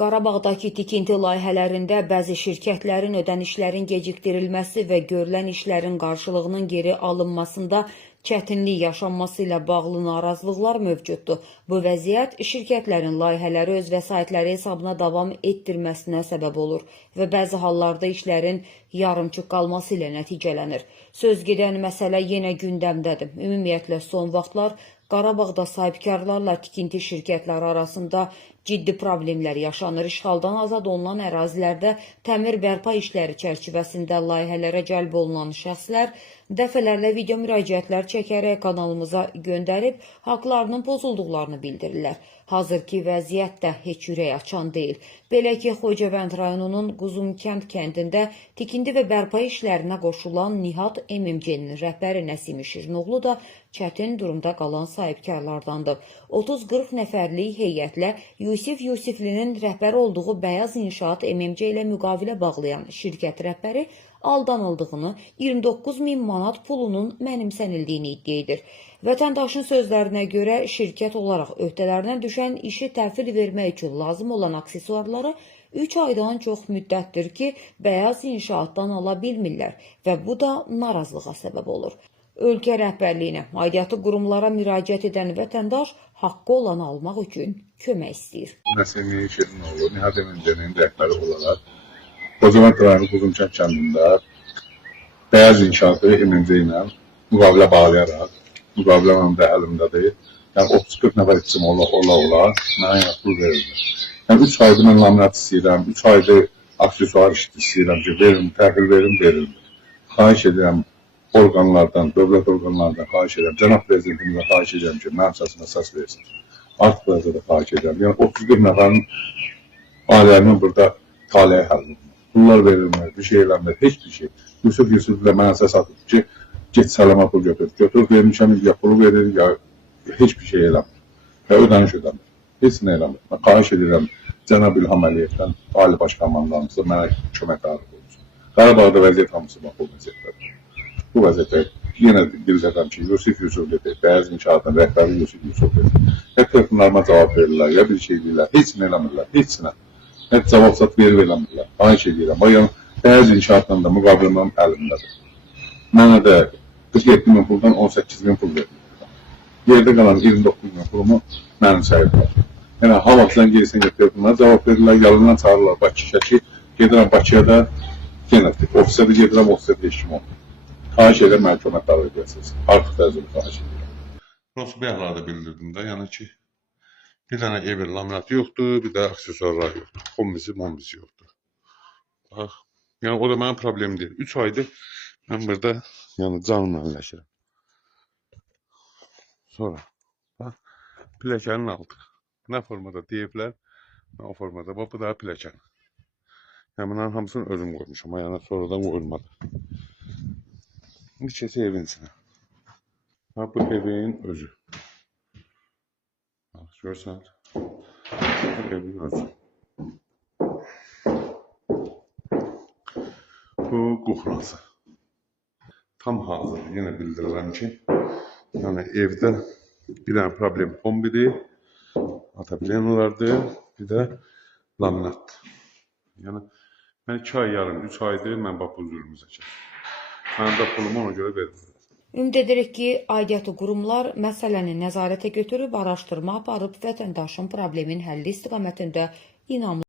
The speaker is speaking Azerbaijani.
Qarabağdakı tikinti layihələrində bəzi şirkətlərin ödənişlərin gecikdirilməsi və görülən işlərin qarşılığının geri alınmasında çətinlik yaşanması ilə bağlı narazılıqlar mövcuddur. Bu vəziyyət şirkətlərin layihələri öz vəsaitləri hesabına davam etdirməsinə səbəb olur və bəzi hallarda işlərin yarımçıq qalması ilə nəticələnir. Söz gedən məsələ yenə gündəmdədir. Ümumiyyətlə son vaxtlar Qarabağda sahibkarlarla tikinti şirkətləri arasında ciddi problemlər yaşanır. İşğaldan azad olunan ərazilərdə təmir bərpa işləri çərçivəsində layihələrə cəlb olunan şəxslər dəfələrlə video müraciətlər çəkərək kanalımıza göndərib haqlarının pozulduqlarını bildirirlər. Hazırki vəziyyət də heç ürək açan deyil. Belə ki, Xocavənd rayonunun Quzumkənd kəndində tikinti və bərpa işlərinə qoşulan Nihat MMC-nin rəhbəri Nəsimi Şirinoğlu da çətin durumda qalan sahibkarlardandır. 30-40 nəfərlik heyətlə Yusif Yusiflinin rəhbəri olduğu Bəyaz İnşaat MMC ilə müqavilə bağlayan şirkət rəhbəri aldanıldığını, 29.000 manat pulunun mənimsənildiyini iddia edir. Vətəndaşın sözlərinə görə şirkət olaraq öhdələrinə düşən işi təhvil vermək üçün lazım olan aksesuarları 3 aydan çox müddətdir ki, Bəyaz İnşaatdan ala bilmirlər və bu da narazılığa səbəb olur. Ölkə rəhbərliyinə, aidiyyatı qurumlara müraciət edən vətəndaş haqqı olanı almaq üçün kömək istəyir. Nəsimi Şirinoğlu, Nihat MMC-nin rəhbəri olaraq Xocavənd rayonu Quzumkənd kəndində Bəyaz İnşaatı MMC ilə müqavilə bağlayaraq, müqavilə mənim də əlimdədir. Yəni 30-40 nəfər içim ola, mənə pul verirlər. Yəni 3 aydır mən laminat istəyirəm, 3 aydır aksesuar istəyirəm ki, verin, təhvil verin, verilmir. Xahiş edirəm orqanlardan, dövlət orqanlarından xahiş edirəm, cənab prezidentimizə xahiş edirəm ki, mənim səsimə səs versin. Artıq vəziyyətdə xahiş edirəm. Yəni 31 nəfərin ailələrinin burada taleyə həll olunur. Bunlar verilmir, bir şey eləmir, heç bir şey. Yusuf Yusuflə mənə səs atıb ki, get sələmə pul götür. Götürüb vermişəm, ya pulu verir, ya heç bir şey eləmir. Və ödəniş ödəmir. Heç nə eləmir. Mən xahiş edirəm Cənab İlham Əliyevdən, Ali Baş Komandanımızı mənə köməkdarlıq olsun. Qarabağda vəziyyət hamısı bax bu vəziyyətdir. Bu vəziyyətdə yenə bildirəm ki, Yusuf Yusuf dedi, Bəyaz İnşaatın rəhbəri Yusuf Yusuf dedi. Ya telefonlarıma cavab verirlər, ya bir şey deyirlər, heç nə eləmirlər, heç nə. Heç cavab verilmirlər. Xahiş edirəm. Yəni, Bəyaz İnşaatla da müqaviləməm əlimdədir. Mənə də 47.000 puldan 18.000 pul verilir. Yerdə qalan 29.000 pulumu mənim səhiflər. Yəni, hal-vaxtdan gerisin telefonlara cavab verirlər, yalandan çağırırlar Bakı Şəki. Gedirəm Bakıya da yenə ofisə də gedirəm, ofisə də işim oldu. Xahiş edirəm, mənə köməkdarlıq edəsiniz. Artıq təzəli xahiş edirəm. Prosu bayaqlarda bildirdim də, yəni ki, bir dənə ev laminatı yoxdur, bir də aksesuarlar yoxdur. Kombisi yoxdur. Bax, yəni o da mənim problemim deyil. 3 aydır mən burada yəni canımla əlləşirəm. Sonra bax, pilləkənin aldıq. Nə formada deyiblər, o formada. Bax, bu da pilləkən. Yəni bunların hamısını özüm qoymuşam, yəni sonradan qoyulmadı. İndi keçək evin içinə. Bax, bu evin özü. Bax, görsən, bu evin özü. Bu kuxrası. Tam hazır. Yenə bildirirəm ki, yəni evdə bir dənə problem kombidir, atabilenolardır, bir də laminat. Yəni, mən 2 ay yarım, 3 aydır, mən bax bu zülmü çəkirəm. Mən də pulumu ona görə vermirəm. Ümid edirik ki, aidiyyatı qurumlar məsələni nəzarətə götürüb, araşdırma aparıb vətəndaşın problemin həlli istiqamətində inamlı